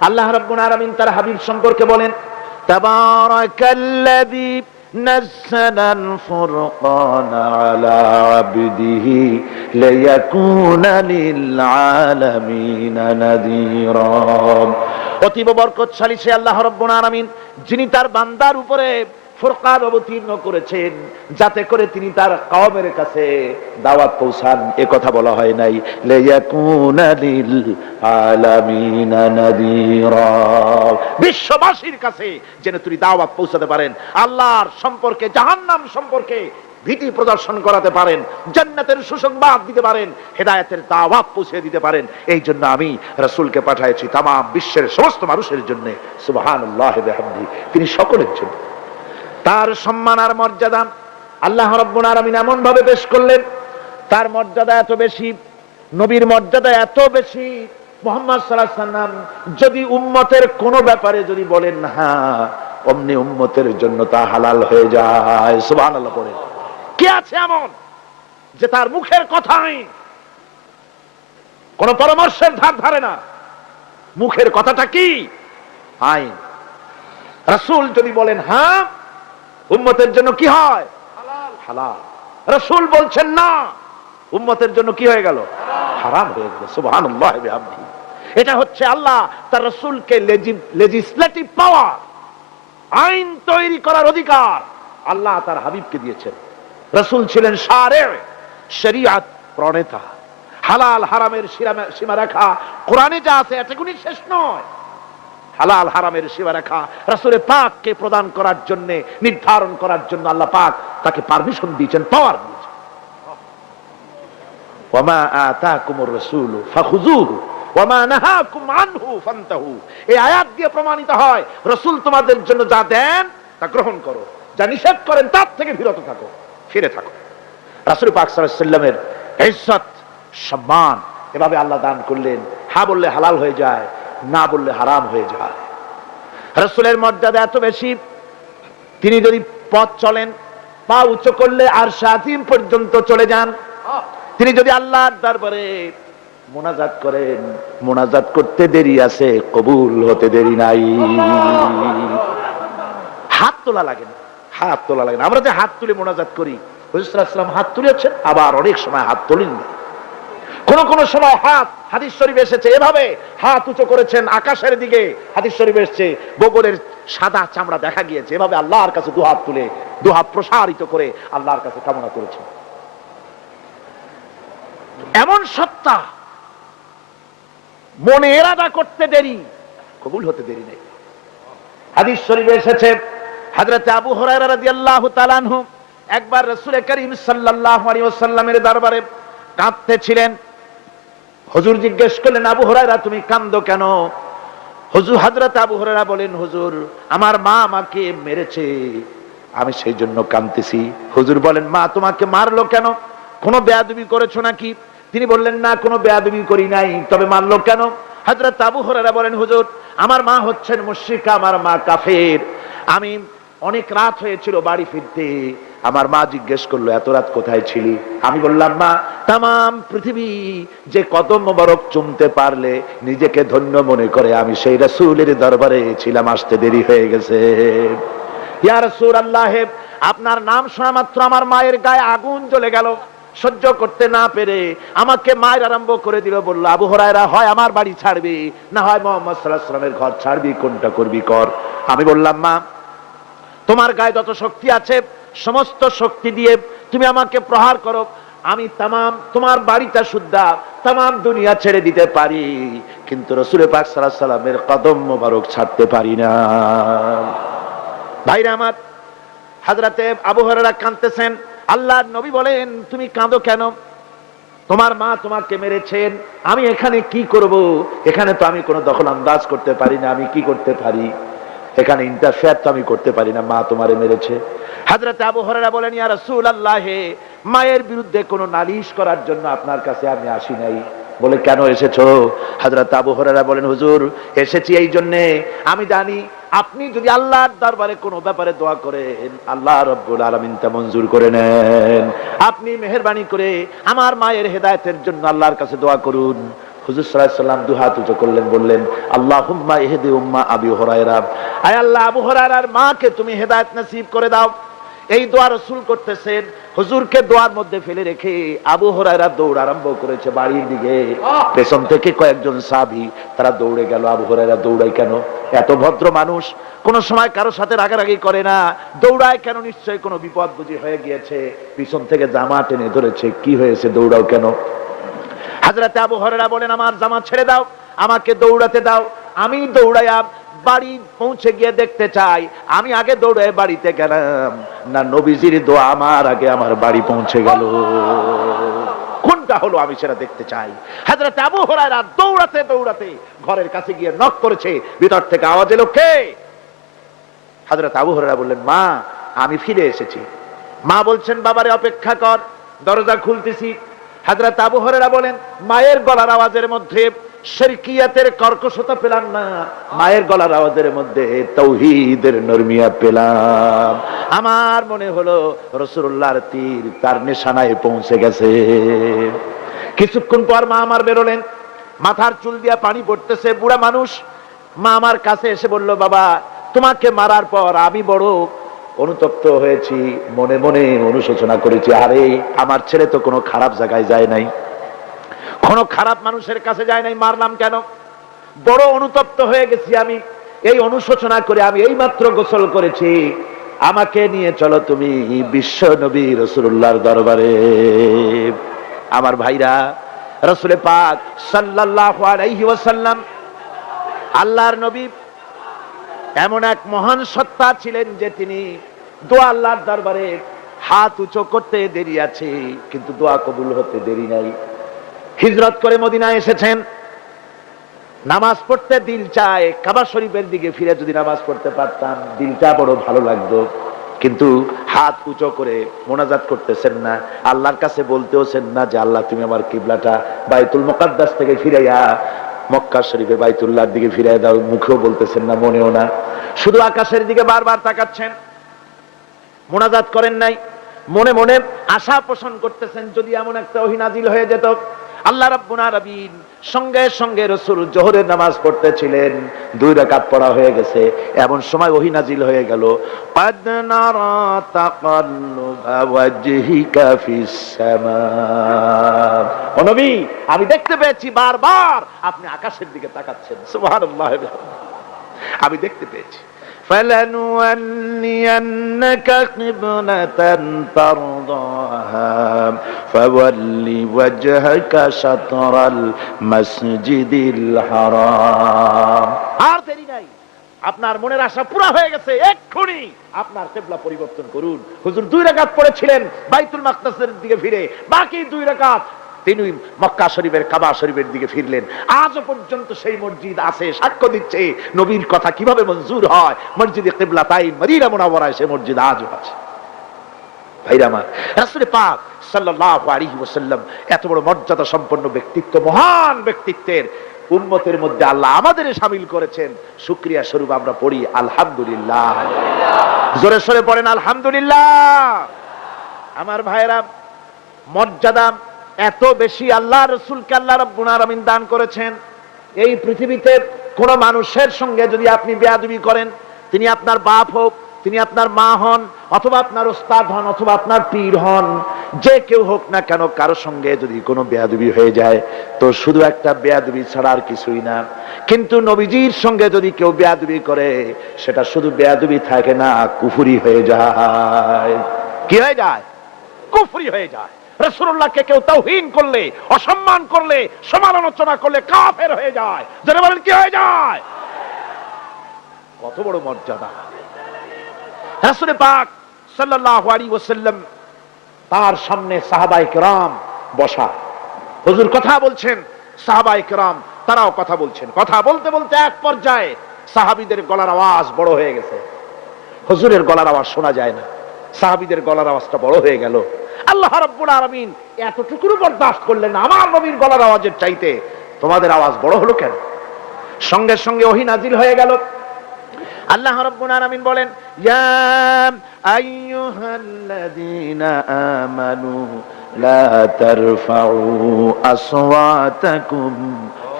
আল্লাহ রাব্বুল আলামিন তার হাবিব সম্পর্কে বলেন, তাবারাকাল্লাযী নাযালাল ফুরকানা আলা আবদিহি লিয়াকুনা লিল আলামিনা নাযীরা। অতীব বরকতশালী সে আল্লাহ রাব্বুল আলামিন, যিনি তার বান্দার উপরে ফুরকান অবতীর্ণ করেছেন, যাতে করে তিনি তার কওমের কাছে দাওয়াত পৌঁছান। এ কথা বলা হয় নাই লিয়াকুনা লিল আলামিনা নাযীরা, বিশ্ববাসীর কাছে যেন তিনি দাওয়াত পৌঁছাতে পারেন, আল্লাহর সম্পর্কে, জাহান্নাম সম্পর্কে ভীতি প্রদর্শন করাতে পারেন, জান্নাতের সুসংবাদ দিতে পারেন, হেদায়েতের দাওয়াত পৌঁছে দিতে পারেন। এই জন্য আমি রাসূলকে পাঠিয়েছি তাম বিশ্বের সমস্ত মানুষের জন্য। সুবহানাল্লাহি ওয়া বিহামদিহি, তিনি সকলের জন্য। তার সম্মান আর মর্যাদা আল্লাহ রাব্বুল আলামিন এমন ভাবে পেশ করলেন, তার মর্যাদা এত বেশি, নবীর মর্যাদা এত বেশি, মুহাম্মদ সাল্লাল্লাহু আলাইহি ওয়াসাল্লাম যদি উম্মতের কোন ব্যাপারে যদি বলেন হ্যাঁ, অমনি উম্মতের জন্য তা হালাল হয়ে যায়। সুবহানাল্লাহ বলেন। কে আছে এমন যে তার মুখের কথাই কোন পরামর্শের ধার ধারে না? মুখের কথাটা কি? আইন। রাসূল যদি বলেন হ্যাঁ, উম্মতের জন্য কি হয়? হালাল। হালাল। রাসূল বলছেন না, উম্মতের জন্য কি হয়ে গেল? হারাম হয়ে গেল। সুবহানাল্লাহি ওয়া বিহামদিহি। এটা হচ্ছে আল্লাহ তার রাসূলকে লেজিসলেটিভ পাওয়ার, আইন তৈরি করার অধিকার আল্লাহ তার হাবিবকে দিয়েছেন। রাসূল ছিলেন শারে, শরীয়ত প্রণেতা। হালাল হারামের সীমারেখা কোরআনে যা আছে এটুকুনি শেষ নয়। হালাল হারামের সীমারেখা রাসূল পাককে প্রদান করার জন্য, নির্ধারণ করার জন্য আল্লাহ পাক তাকে পারমিশন দিয়েছেন, পাওয়ার দিয়েছেন। ওয়ামা আতাকুমুর রাসূলু ফাখুযুহু ওয়ামা নাহাকুম আনহু ফান্তাহু। এই আয়াত দিয়ে প্রমাণিত হয় রাসূল তোমাদের জন্য যা দেন তা গ্রহণ করো, যা নিষেধ করেন তার থেকে বিরত থাকো, ফিরে থাকো। রাসূল পাক সাল্লাল্লাহু আলাইহি ওয়াসাল্লামের ইজ্জত, সম্মান এভাবে আল্লাহ দান করলেন। হ্যাঁ বললে হালাল হয়ে যায়, না বললে হারাম হয়ে যায়। রাসূলের মর্যাদা এত বেশি, তিনি যদি পথ চলেন, পা উঁচু করলে আরশ আজিম পর্যন্ত চলে যান। তিনি যদি আল্লাহর দরবারে মোনাজাত করেন, মোনাজাত করতে দেরি আছে, কবুল হতে দেরি নাই। হাত তোলা লাগে না, হাত তোলা লাগে না। আমরা যে হাত তুলে মোনাজাত করি, হুজুর সাল্লাল্লাহু আলাইহি ওয়াসাল্লাম হাত তুলেছেন, আবার অনেক সময় হাত তোলেন না। কোন সময় হাত, হাদিস শরীফে এসেছে, এভাবে হাত উঁচু করেছেন আকাশের দিকে। হাদিস শরীফে এসেছে বগলের সাদা চামড়া দেখা গিয়েছে, এভাবে আল্লাহর কাছে দুহাত তুলে, দুহাত প্রসারিত করে আল্লাহর কাছে কামনা করেছেন। এমন সত্তা, মনে এরাদা করতে দেরি, কবুল হতে দেরি নেই। হাদিস শরীফে এসেছে হযরত আবু হুরায়রা রাদিয়াল্লাহু তাআলা আনহু একবার রাসূল করিম সাল্লাল্লাহু আলাইহি ওয়াসাল্লামের দরবারে কাঁদতেছিলেন। হুজুর জিজ্ঞেস করলেন, আবু হুরায়রা তুমি কাঁদো কেন? হুজুর, হযরত আবু হুরায়রা বলেন, হুজুর আমার মা আমাকে মেরেছে, আমি সেই জন্য কাঁদতেছি। হুজুর বলেন, মা তোমাকে মারলো কেন? কোনো বেয়াদবি করেছো নাকি? তিনি বললেন, না কোনো বেয়াদবি করি নাই, তবে মারলো কেন? হযরত আবু হুরায়রা বলেন, হুজুর আমার মা হচ্ছেন মুশরিকা, আমার মা কাফের। আমি অনেক রাত হয়েছিল বাড়ি ফিরতে, আমার মা জিজ্ঞেস করলো এত রাত কোথায় ছিলি? আমি বললাম, মা তামাম পৃথিবী যে কদম মোবারক চুমতে পারলে নিজেকে ধন্য মনে করে, আমি সেই রাসূলের দরবারে ছিলাম, আসতে দেরি হয়ে গেছে। ইয়া রাসূলুল্লাহ, আপনার নাম শোনা মাত্র আমার মায়ের গায়ে আগুন জ্বলে গেল। সহ্য করতে না পেরে আমাকে মায়ের আরম্ভ করে দিল। বলল, আবু হুরায়রা হয় আমার বাড়ি ছাড়বি, না হয় মুহাম্মদ সাল্লাল্লাহু আলাইহি ওয়াসাল্লামের ঘর ছাড়বি, কোনটা করবি কর। আমি বললাম, মা তোমার গায়ে যত শক্তি আছে সমস্ত শক্তি দিয়ে তুমি আমাকে প্রহার করো, আমি তামাম তোমার বাড়িটা সুদ্ধা তামাম দুনিয়া ছেড়ে দিতে পারি, কিন্তু রাসূল পাক সাল্লাল্লাহু আলাইহি ওয়াসাল্লামের কদম মোবারক ছাড়তে পারি না। ভাইরা আমার, হযরতে আবু হুরায়রা কাঁদতেছেন। আল্লাহর নবী বলেন, তুমি কাঁদো কেন? তোমার মা তোমাকে মেরেছেন, আমি এখানে কি করব? এখানে তো আমি কোনো দখল আন্দাজ করতে পারি না, আমি কি করতে পারি? এখানে ইন্টারফেয়ার তো আমি করতে পারি না, মা তোমারে মেরেছে। হযরত আবু হুরায়রা বলেন, ইয়া রাসূলুল্লাহ, মায়ের বিরুদ্ধে কোনো নালিশ করার জন্য আপনার কাছে আমি আসি নাই। বলে, কেন এসেছো? হযরত আবু হুরায়রা বলেন, হুজুর এসেছি এই জন্য, আমি জানি আপনি যদি আল্লাহর দরবারে কোনো ব্যাপারে দোয়া করেন, আল্লাহ রাব্বুল আলামিন তা মঞ্জুর করে নেন। আপনি মেহেরবানি করে আমার মায়ের হেদায়েতের জন্য আল্লাহর কাছে দোয়া করুন। হুজুর সাল্লাল্লাহু আলাইহি ওয়াসাল্লাম দুই হাত উঁচু করলেন, বললেন আল্লাহুম্মা ইহদি উম্মা আবি হুরায়রা, আয় আল্লাহ আবু হুরায়রার মাকে তুমি হেদায়েত নসিব করে দাও। এই দোয়া রাসূল করতেছেন। হুজুরকে দোয়ার মধ্যে ফেলে রেখে আবু হুরায়রা দৌড় আরম্ভ করেছে বাড়ির দিকে। পেছন থেকে কয়েকজন সাহাবী তারা দৌড়ে গেল। আবু হুরায়রা দৌড়ায় কেন? এত ভদ্র মানুষ, কোন সময় কারোর সাথে রাগারাগি করে না, দৌড়ায় কেন? নিশ্চয়ই কোনো বিপদ বুঝি হয়ে গিয়েছে, পিছন থেকে জামা টেনে ধরেছে। কি হয়েছে, দৌড়াও কেন? হযরত আবু হুরায়রা বলেন আমার জামা ছেড়ে দাও, আমাকে দৌড়াতে দাও। আমি দৌড়াইয়া বাড়ি পৌঁছে গিয়ে দেখতে চাই আমি আগে দৌড়ে বাড়িতে গেলাম না নবীজির দোয়া আমার আগে আমার বাড়ি পৌঁছে গেল। কোনটা হলো আমি সেটা দেখতে চাই। হযরত আবু হুরায়রা দৌড়াতে দৌড়াতে ঘরের কাছে গিয়ে নক করেছে। ভিতর থেকে আওয়াজ এলো, কে? হযরত আবু হুরায়রা বললেন মা, আমি ফিরে এসেছি। মা বলছেন বাবারে অপেক্ষা কর, দরজা খুলতেছি। হযরত আবু হুরায়রা বলেন মায়ের গলার আওয়াজের মধ্যে শিরকিয়াতের কর্কশতা পেলাম না, মায়ের গলার আওয়াজের মধ্যে তাওহীদের নরমিয়া পেলাম। আমার মনে হলো রাসূলুল্লাহর তীর তার নিশানায় পৌঁছে গেছে। কিছুক্ষণ পর মা আমার বেরোলেন, মাথার চুল দিয়া পানি পড়তেছে, বুড়া মানুষ। মা আমার কাছে এসে বলল বাবা, তোমাকে মারার পর আমি বড় অনুতপ্ত হয়েছি, মনে মনে অনুশোচনা করেছি, আরে আমার ছেলে তো কোনো খারাপ জায়গায় যায় নাই, কোনো খারাপ মানুষের কাছে যায় নাই, মারলাম কেন? বড় অনুতপ্ত হয়ে গেছি আমি। এই অনুশোচনা করে আমি এই মাত্র গোসল করেছি, আমাকে নিয়ে চলো তুমি বিশ্ব নবী রাসূলুল্লাহর দরবারে। আমার ভাইরা, রাসূল পাক সাল্লাল্লাহু আলাইহি ওয়াসাল্লাম আল্লাহর নবী এমন এক মহান সত্তা ছিলেন যে তিনি দোয়া আল্লাহর দরবারে হাত উঁচু করতে দেরি আছে, কিন্তু দোয়া কবুল হতে দেরি নাই। হিজরত করে মদিনায় এসেছেন, নামাজ পড়তে দিল চায়, কাবা শরীফের দিকে ফিরে যদি নামাজ পড়তে পারতাম দিলটা বড় ভালো লাগতো, কিন্তু হাত উঁচু করে মোনাজাত করতেছেন না, আল্লাহর কাছে বলতেওছেন না যে আল্লাহ তুমি আমার কিবলাটা বাইতুল মুকাদ্দাস থেকে ফিরাইয়া মক্কা শরীফে বাইতুল্লাহর দিকে ফিরাই দাও। মুখেও বলতেছেন না, মনেও না, শুধু আকাশের দিকে বারবার তাকাচ্ছেন, মোনাজাত করেন নাই। মনে মনে আশা পোষণ করতেছেন যদি এমন একটা ওহী নাজিল হয়ে যেত। আল্লাহ রাব্বুল আলামিন সঙ্গে সঙ্গে রাসূল যোহরের নামাজ পড়তেছিলেন, 2 রাকাত পড়া হয়ে গেছে, এমন সময় ওহী নাজিল হয়ে গেল, কাদ নারা তাকাল্লুবা ওয়াজহিকা ফিস সামা। ও নবী, আমি দেখতে পেয়েছি বারবার আপনি আকাশের দিকে তাকাচ্ছেন। সুবহানাল্লাহ, আমি দেখতে পেয়েছি। فَلَنُوَلِّيَنَّكَ قِبْلَةً تَرْضَاهَا فَوَلِّ وَجْهَكَ شَطْرَ الْمَسْجِدِ الْحَرَامِ। আর দেরি নাই, আপনার মনের আশা পুরা হয়ে গেছে, এক্ষুনি আপনার কিবলা পরিবর্তন করুন। হুজুর 2 রাকাত পড়েছিলেন বাইতুল মাকদাসের দিকে ফিরে, বাকি 2 রাকাত তিনি মক্কা শরীফের কাবা শরীফের দিকে ফিরলেন। আজও পর্যন্ত সেই মসজিদ আছে, সাক্ষ্য দিচ্ছে নবীর কথা কিভাবে মঞ্জুর হয়। মসজিদে কিবলাতাইন মদিনা মুনাওয়ারায় সেই মসজিদ আজও আছে। ভাইরা আমার, রাসূল পাক সাল্লাল্লাহু আলাইহি ওয়াসাল্লাম এত বড় মর্যাদা সম্পন্ন ব্যক্তিত্ব, মহান ব্যক্তিত্বের উম্মতের মধ্যে আল্লাহ আমাদের শামিল করেছেন। শুকরিয়া স্বরূপ আমরা পড়ি আলহামদুলিল্লাহ। জোরে সোরে পড়েন আলহামদুলিল্লাহ। আমার ভাইরা, মর্যাদা এত বেশি আল্লাহ রাসূলকে আল্লাহ রাব্বুল আলামিন দান করেছেন। এই পৃথিবীতে কোন মানুষের সঙ্গে যদি আপনি বেয়াদবি করেন, তিনি আপনার বাপ হোক, তিনি আপনার মা হন, অথবা আপনার ওস্তাদ হন, অথবা আপনার পীর হন, যে কেউ হোক না কেন, কারো সঙ্গে যদি কোনো বেয়াদবি হয়ে যায় তো শুধু একটা বেয়াদবি ছাড়া আর কিছুই না। কিন্তু নবীজির সঙ্গে যদি কেউ বেয়াদবি করে সেটা শুধু বেয়াদবি থাকে না, কুফরি হয়ে যায়। কি হয়ে যায়? কুফরি হয়ে যায়। রাসূলুল্লাহকে কেউ তাওহীন করলে, অসম্মান করলে, সমালোচনা করলে কাফের হয়ে যায়। যারা বলেন কি হয়ে যায়? কত বড় মর্যাদা। রাসূল পাক সাল্লাল্লাহু আলাইহি ওয়াসাল্লাম, তার সামনে সাহাবায়ে কেরাম বসা, হুজুর কথা বলছেন, সাহাবায়ে কেরাম তারাও কথা বলছেন। কথা বলতে বলতে এক পর্যায়ে সাহাবীদের গলার আওয়াজ বড় হয়ে গেছে, হুজুরের গলার আওয়াজ শোনা যায় না, সাহাবীদের গলার আওয়াজটা বড় হয়ে গেল। আল্লাহ রাব্বুল আলামিন এতটুকুও বরদাস্ত করলেন না, আমার নবীর গলার আওয়াজের চাইতে তোমাদের আওয়াজ বড় হলো কেন? সঙ্গে সঙ্গে ওহী নাজিল হয়ে গেল। আল্লাহ রাব্বুল আলামিন বলেন, ইয়া আইয়ুহাল্লাযীনা আমানু লা তারফাউ আসওয়াতাকুম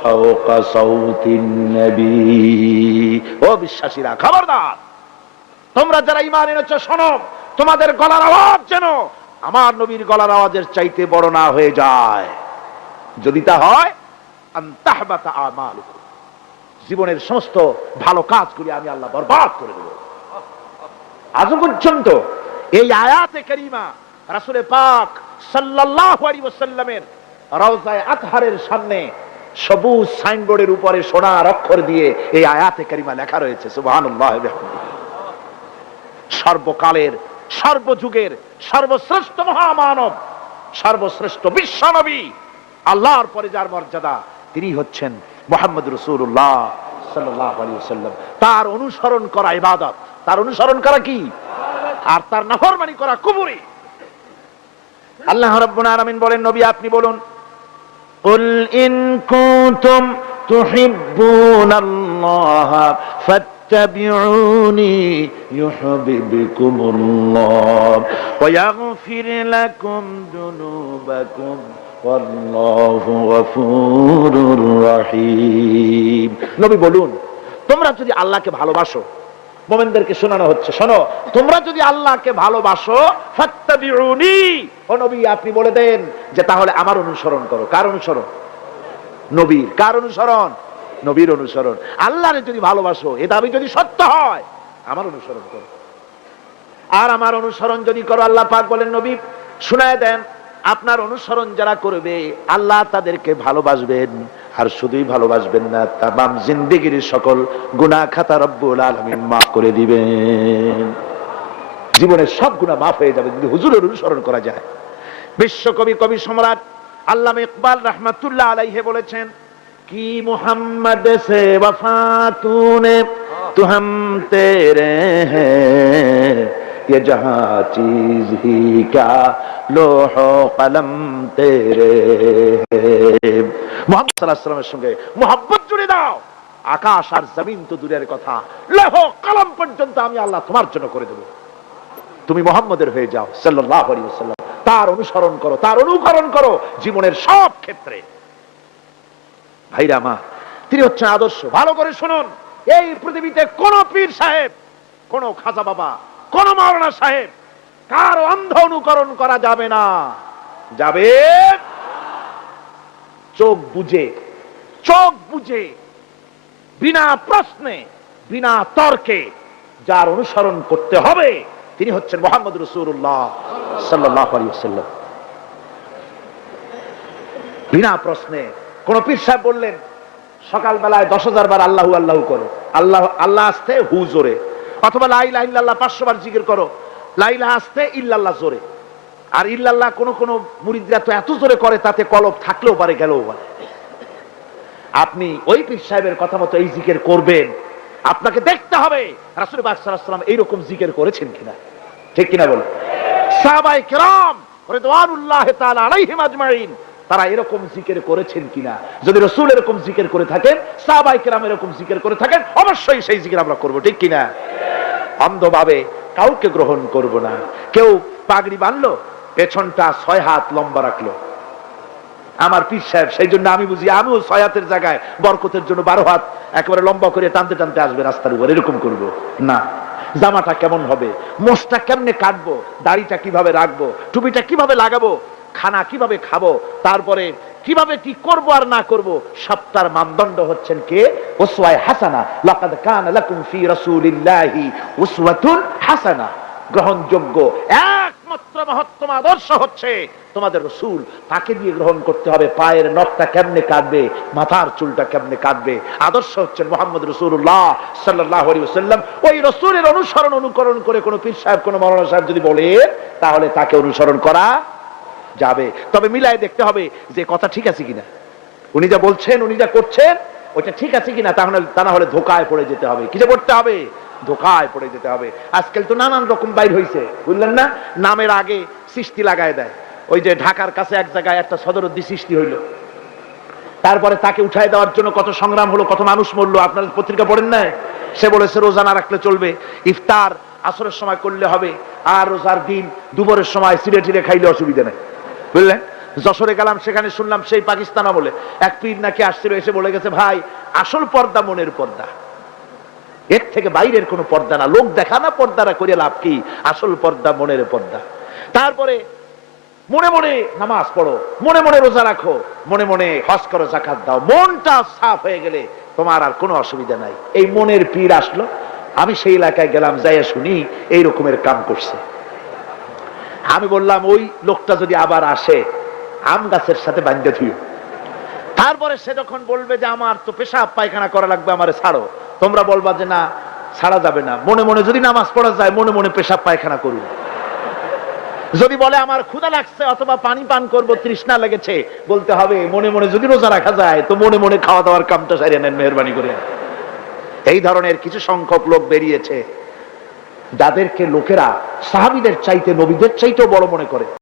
ফাওকা সাউতিন নবী। ও বিশ্বাসীরা, খবরদার, তোমরা যারা ঈমান এনেছো শোনো, তোমাদের গলার আওয়াজ যেন আমার নবীর গলার আওয়াজের চাইতে বড় না হয়ে যায়। যদি তা হয়, আনতাহবাতা আমালুকুম, জীবনের সমস্ত ভালো কাজগুলি আমি আল্লাহ বরবাদ করে দেব। আজ পর্যন্ত এই আয়াতে কারিমা রাসূল পাক সাল্লাল্লাহু আলাইহি ওয়াসাল্লামের রওজায়ে আতহারের সামনে সবুজ সাইনবোর্ডের উপরে সোনার অক্ষর দিয়ে এই আয়াতে কারিমা লেখা রয়েছে। সুবহানাল্লাহ। সর্বকালের, সর্বযুগের সর্বশ্রেষ্ঠ মহামানব, সর্বশ্রেষ্ঠ বিশ্বনবী, আল্লাহর পরে যার মর্যাদা, তিনি হচ্ছেন মুহাম্মদ রাসূলুল্লাহ সাল্লাল্লাহু আলাইহি ওয়াসাল্লাম। তার অনুসরণ করা ইবাদত, তার অনুসরণ করা কি, আর তার নাফরমানি করা কুফরি। আল্লাহ রাব্বুল আলামিন বলেন, নবী আপনি বলুন, কুল ইন কুনতুম তুহিব্বুনাল্লাহ ফাত্তাবিউনি ইউহিব্বুকুমুল্লাহ ওয়া ইয়াগফির লাকুম যুনুবাকুম ওয়াল্লাহু গফুরুর রহিম। নবী বলুন, তোমরা যদি আল্লাহকে ভালোবাসো, মুমিনদেরকে শোনানো হচ্ছে, শোনো, তোমরা যদি আল্লাহকে ভালোবাসো, ফাত্তাবিউনি, ও নবী আপনি বলে দেন যে তাহলে আমার অনুসরণ করো। কার অনুসরণ? নবীর। কার অনুসরণ? নবীর অনুসরণ। আল্লাহরে যদি ভালোবাসো, এ দাবি যদি সত্য হয়, আমার অনুসরণ করো। আর আমার অনুসরণ যদি করো, আল্লাহ পাক বলেন, নবী শুনায় দেন, আপনার অনুসরণ যারা করবে আল্লাহ তাদেরকে ভালোবাসবেন, আর শুধুই ভালোবাসবেন না, তামাম জিন্দেগির সকল গুনাহ খাতা রব্বুল আলামিন মাফ করে দিবেন। জীবনের সব গুনাহ মাফ হয়ে যাবে যদি হুজুরের অনুসরণ করা যায়। বিশ্বকবি, কবি সম্রাট আল্লামা ইকবাল রাহমাতুল্লাহ আলাইহি বলেছেন, কি মুহাম্মদ সে वफा तूने तू हम तेरे हैं, ये जहां चीज ही क्या लोह कलम तेरे हैं। মুহাম্মদ সাল্লাল্লাহু আলাইহি ওয়াসাল্লামের সঙ্গে মুহাব্বত জুড়ে দাও, আকাশ আর জমিন তো দূরের কথা, লৌহ কলম পর্যন্ত আমি আল্লাহ তোমার জন্য করে দেব। তুমি মুহাম্মদের হয়ে যাও সাল্লাল্লাহু আলাইহি ওয়াসাল্লাম, তার অনুসরণ করো, তার অনুকরণ করো জীবনের সব ক্ষেত্রে। ভাইরা মা, তিনি হচ্ছেন আদর্শ। ভালো করে শুনুন, এই পৃথিবীতে কোন পীর সাহেব, কোন খাজা বাবা, কোন মাওলানা সাহেব, কার অন্ধ অনুকরণ করা যাবে না। যাবে চোখ বুঝে, চোখ বুঝে, বিনা প্রশ্নে, বিনা তর্কে যার অনুসরণ করতে হবে তিনি হচ্ছেন মুহাম্মদ রাসূলুল্লাহ সাল্লাল্লাহু আলাইহি ওয়াসাল্লাম। বিনা প্রশ্নে। কোন পীর সাহেব বললেন সকাল বেলায় 10,000 বার আল্লাহু আল্লাহু করো, আল্লাহ আল্লাহ আসতে হু জোরে, অথবা লা ইলাহা ইল্লাল্লাহ 500 বার জিকির করো, লা ইলাহা আসতে ইল্লাল্লাহ জোরে। আর ইল্লাল্লাহ কোন মুরিদরা তো এত জোরে করে তাতে কলব থাকলেও পারে, গেলেও পারে। আপনি ওই পীর সাহেবের কথা মতো এই জিকির করবেন, আপনাকে দেখতে হবে রাসূল পাক সাল্লাল্লাহু আলাইহি ওয়াসাল্লাম এইরকম জিকির করেছেন কিনা। ঠিক কিনা বলেন? সাহাবায়ে কেরাম রিদওয়ানুল্লাহি তাআলা আলাইহিম আজমাইন তারা এরকম জিকির করেছেন কিনা। যদি রাসূল এরকম জিকির করে থাকেন, সাহাবায়ে কেরাম এরকম জিকির করে থাকেন, অবশ্যই সেই জিকির আমরা করব। ঠিক কিনা? অন্ধভাবে কাউকে গ্রহণ করব না। কেউ পাগড়ি বাঁধলো, পেছনটা 6 হাত লম্বা রাখলো, আমার পীর সাহেব, সেই জন্য আমি বুঝি আমিও 6 হাতের জায়গায় বরকতের জন্য 12 হাত একেবারে লম্বা করে টানতে টানতে আসবে রাস্তার উপর, এরকম করব না। জামাটা কেমন হবে, মোষটা কেমনে কাটবো, দাড়িটা কিভাবে রাখবো, টুপিটা কিভাবে লাগাবো, খানা কিভাবে খাবো, তারপরে কিভাবে কি করব আর না করব, সবটার মানদণ্ড হচ্ছেন কে? উসওয়ায়ে হাসানা। লাকাদ কানা লাকুম ফি রাসূলিল্লাহি উসওয়াতুন হাসানা। গ্রহণযোগ্য একমাত্র মহত্তম আদর্শ হচ্ছে তোমাদের রাসূল। তাকে দিয়ে গ্রহণ করতে হবে। পায়ের নখটা কেমনে কাটবে, মাথার চুলটা কেমনে কাটবে, আদর্শ হচ্ছেন মুহাম্মদ রাসূলুল্লাহ সাল্লাল্লাহু আলাইহি ওয়াসাল্লাম। ওই রাসূলের অনুসরণ অনুকরণ করে কোন পীর সাহেব, কোন মাওলানা সাহেব যদি বলে, তাহলে তাকে অনুসরণ করা যাবে। তবে মিলাই দেখতে হবে যে কথা ঠিক আছে কিনা, উনি যা বলছেন, উনি যা করছেন ওইটা ঠিক আছে কিনা। তা না হলে ধোকায় পড়ে যেতে হবে। কিসে পড়তে হবে? ধোকায় পড়ে যেতে হবে। আজকাল তো নানান রকম বাইর হইছে, বুঝলেন না? নামের আগে সৃষ্টি লাগায় দেয়। ওই যে ঢাকার কাছে এক জায়গায় একটা সদরুদ্দি সৃষ্টি হইল, তারপরে তাকে উঠায় দেওয়ার জন্য কত সংগ্রাম হলো, কত মানুষ মরলো। আপনার পত্রিকা পড়েন না? সে বলেছে রোজা না রাখলে চলবে, ইফতার আসরের সময় করলে হবে, আর রোজার দিন দুপুরের সময় সিরে টিরে খাইলে অসুবিধা নেই, বুঝলেন? যশোরে গেলাম, সেখানে শুনলাম সেই পাকিস্তান আমলে এক পীর নাকি আসছিল, এসে বলে গেছে, ভাই আসল পর্দা মনের পর্দা, এর থেকে বাইরের কোনো পর্দা না, লোক দেখা না পর্দারা করে লাভ কি, আসল পর্দা মনের পর্দা। তারপরে মনে মনে নামাজ পড়ো, মনে মনে রোজা রাখো, মনে মনে হজ করো, যাকাত দাও, মনটা সাফ হয়ে গেলে তোমার আর কোনো অসুবিধা নাই। এই মনের পীর আসলো, আমি সেই এলাকায় গেলাম, যাইয়া শুনি এই রকমের কাম করছে। আমি বললাম, ওই লোকটা যদি আবার আসে আম গাছের সাথে বান্ধে থুইও। তারপরে সে যখন বলবে যে আমার তো পেশাব পায়খানা করা লাগবে, আমারে ছাড়ো, তোমরা বলবা যে না ছাড়া যাবে না, মনে মনে যদি নামাজ পড়া যায় মনে মনে পেশাব পায়খানা করুন। যদি বলে আমার ক্ষুধা লাগছে অথবা পানি পান করবো, তৃষ্ণা লেগেছে, বলতে হবে মনে মনে যদি রোজা রাখা যায় তো মনে মনে খাওয়া দাওয়ার কামটা সারিয়ে নেন মেহরবানি করে। এই ধরনের কিছু সংখ্যক লোক বেরিয়েছে যাদেরকে লোকেরা সাহাবীদের চাইতে, নবীদের চাইতেও বড় মনে করে।